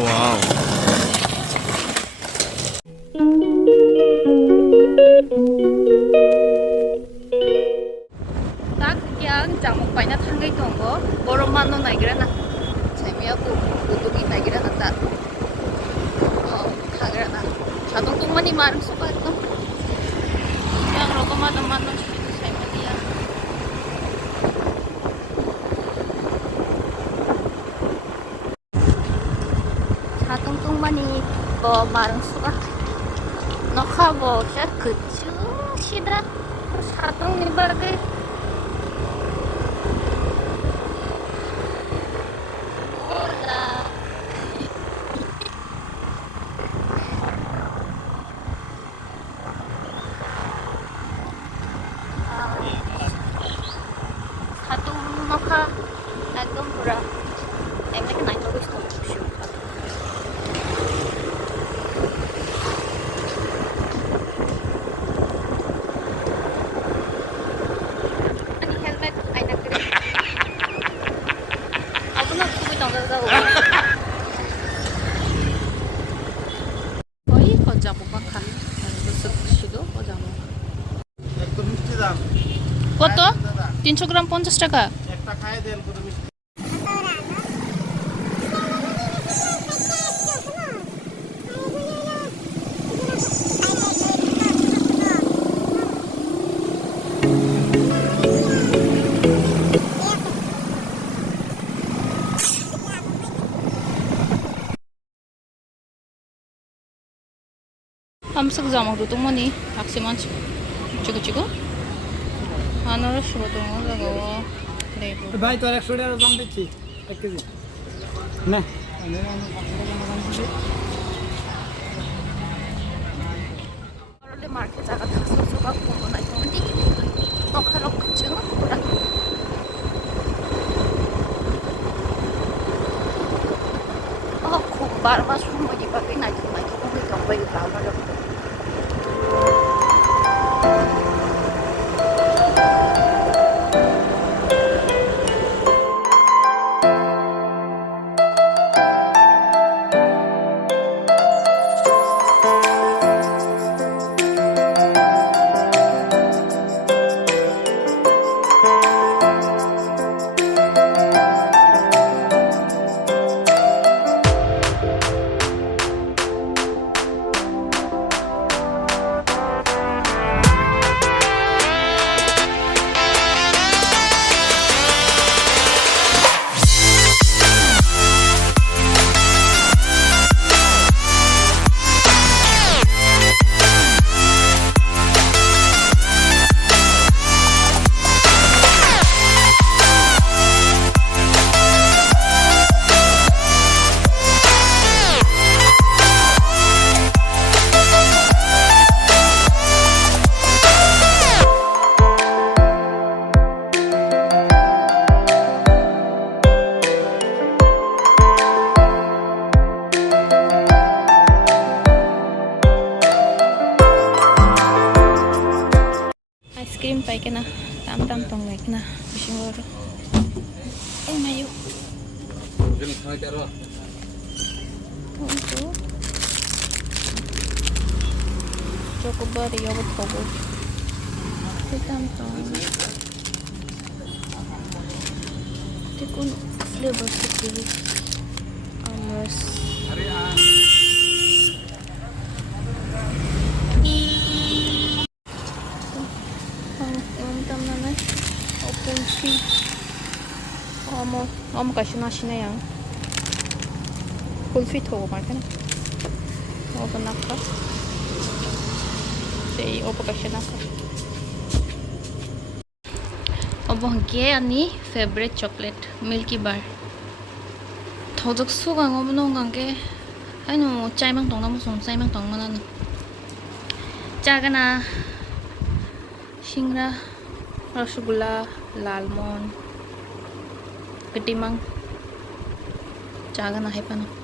와우. 딱 그냥 Jamuk paina tangai tunggu borong mano naikirana 재미하고 우뚝이 나기라 난다. 가그라나 자동 똥만이 마름 수가 있어. 그냥 로고마도 만원 주기도 재미야. 자동 똥만이 뭐 마름 수가 너가 뭐 그쵸 시다 자동 니바게 maka agam pura emang naik terus tuh ini helmet aina kiri aku nak kubi tanggal kau 거의 Jamuk makan besok sido Jamuk একদম মিষ্টি দাম কত 300 গ্রাম 50 টাকা একটা খায় দেন কত মিষ্টি 함석 Jamuk 똥머니 닥시만 찍고 하나를 씹어도 먹어가고 네이버 ভাই তোর 100 টাকা দাম দিচ্ছি 1 কেজি না 원래 마켓 자가 다섯 수박 공부나 이런 띠기 엉khr 그쵸? kokborok semua dipakai naik mungkin sampai di bawah loh. 아이스크림 파이게나 땀땀 똥이나 무심으로 에마요 또 초코바리 여보터고 땀땀 tikun flavor sekali amas 너무 가시나시네요. 굴피 토고 말까나. 오버 나카. 제 오버 가시나카. 오버 한게 아니 favorite chocolate milky bar. 더덕 수강 없는 관계. 아니 뭐 짜이망 동나 무슨 짜이망 동만은. 짜가나 싱라 रसगुल्ला लालमोहन गट्टीमांग चागना है पना